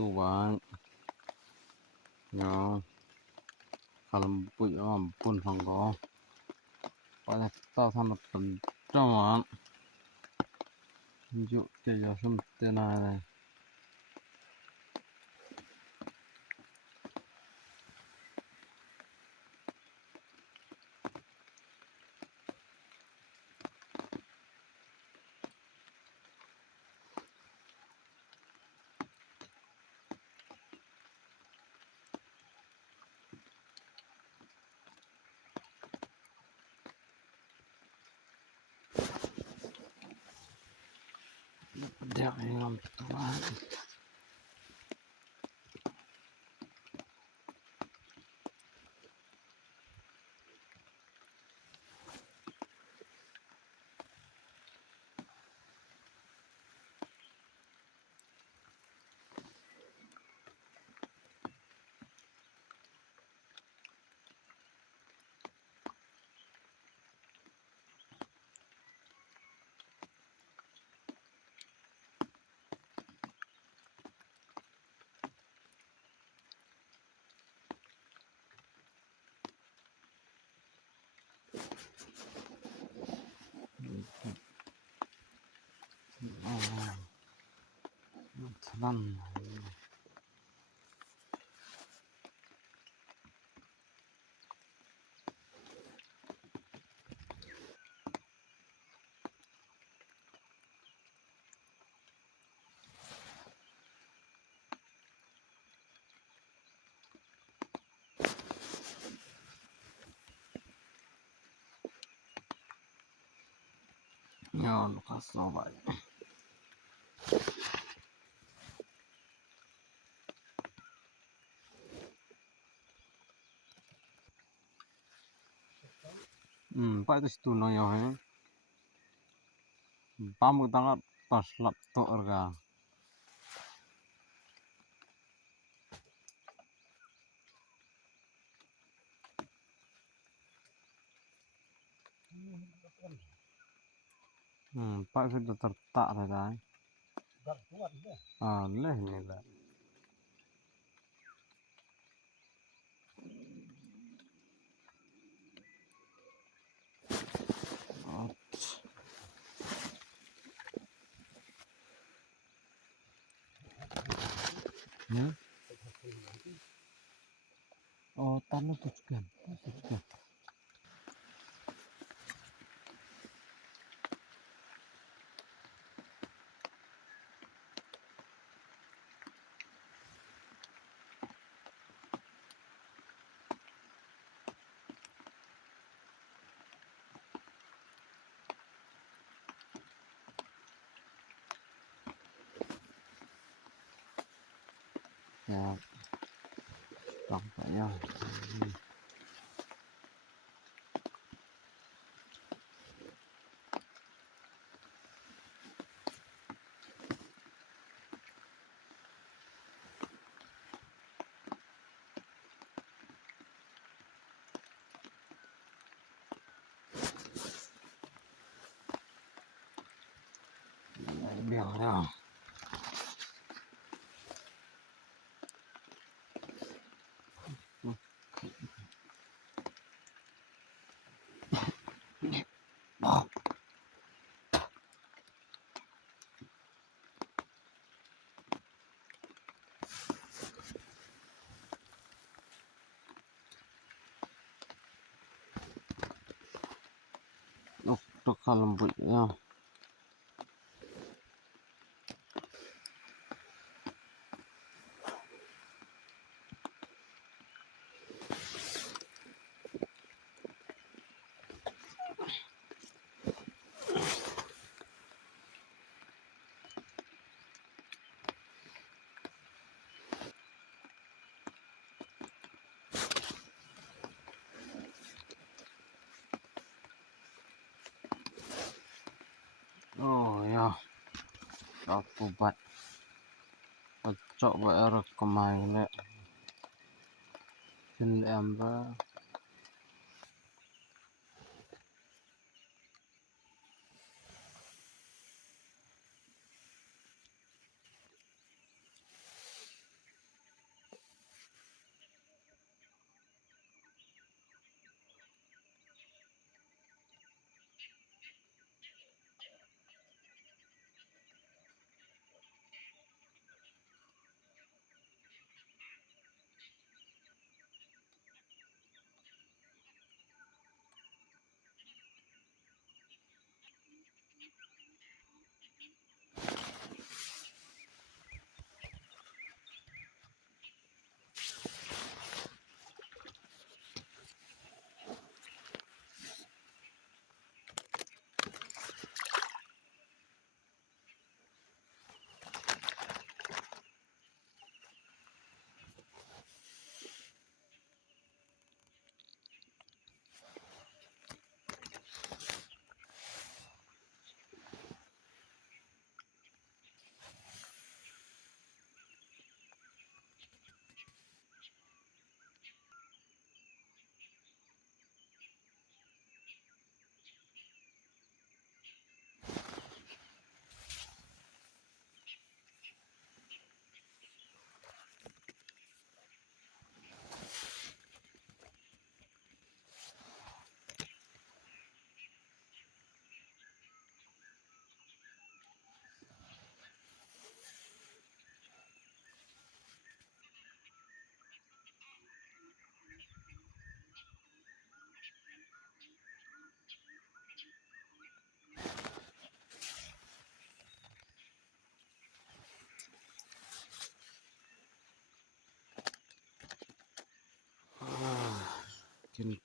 tuan no kalau pui pun hanggo pada ta sama pencawan juk te ya sum tenai dia yang tuan Tenan ya lukas sobai pak itu situ no ya he pamu tangat pas lap to orga pak sudah tertak dah leh ni lah ya tanah tujuan ya tampaknya biar ya tukar lembut ya ya aku buat coba error kemarin in amber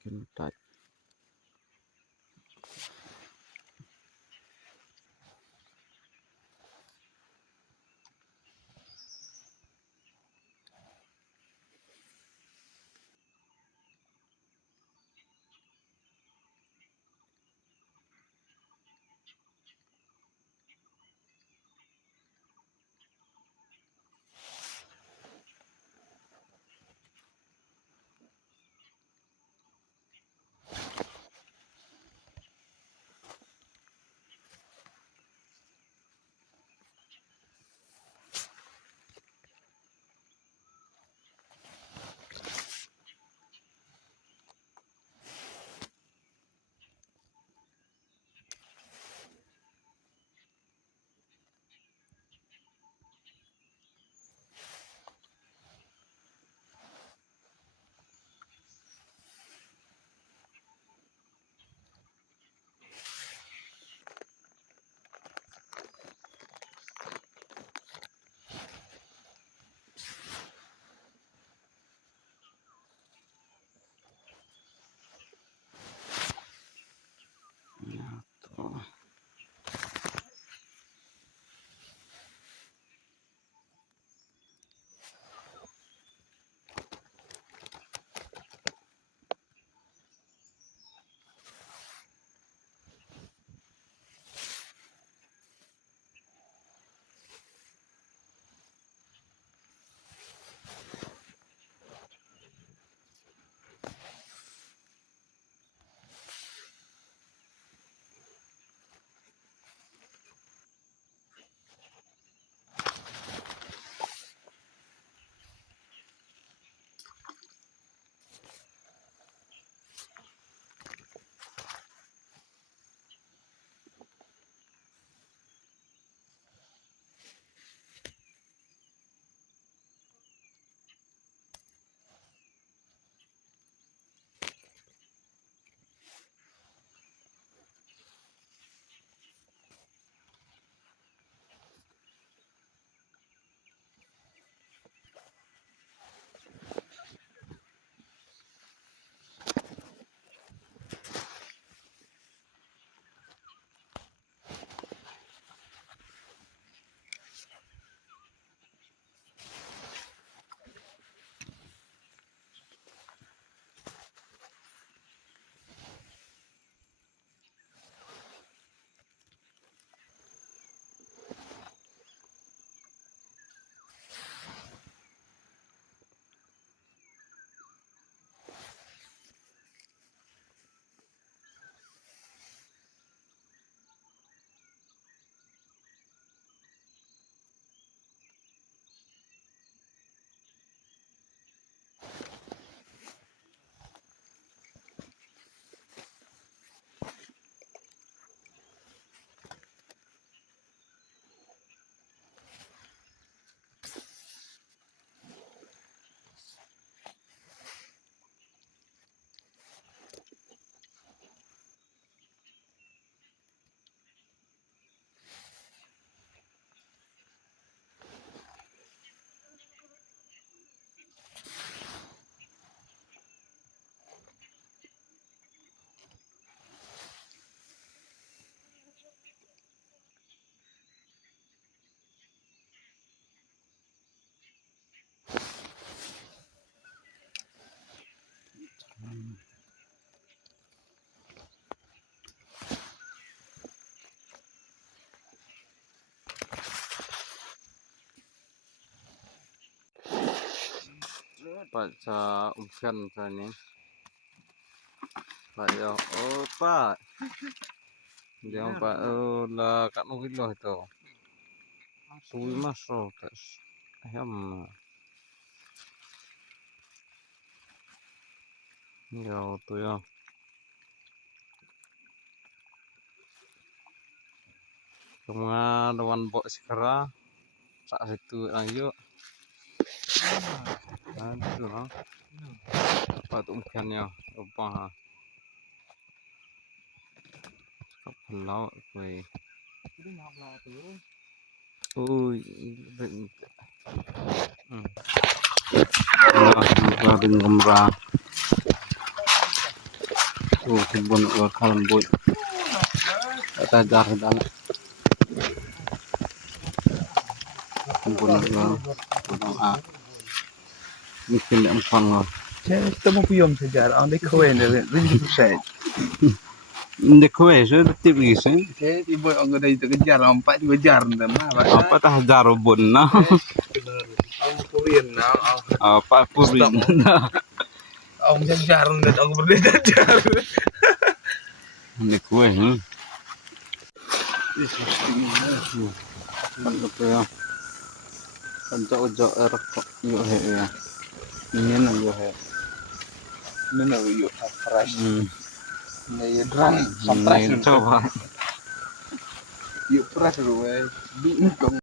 กินได้Baca umkan tadi. Pak ya, oh Pak. Dia Pak lah kat mobil itu. Suwi masuk tes. Ayam. Ya tuh ya. Kemudian bok sekera. Sak situ lanjut. Aduh ha. Apa tu umkannya? Apa ha? Pelau kuih. Ui, nah, gemra. tuh kebun kalam boy kata jar dal kebun mungkin dia empang Estamos piyom sejarah on the coin really sad. Hindi ko so tip gisi. Saya tiba ang ganda itu kejar empat juga jar na Apa tah jarobon na. Ang Korean na Apa purin na. ang jar na ang berbeda jar. Hindi ko Ano pa yan? Kanto-ujo erak yo he ya. Ini na yo he. Mana yo fresh. Na yo dry. Sampai coba. Yo fresh ro eh. Bi kong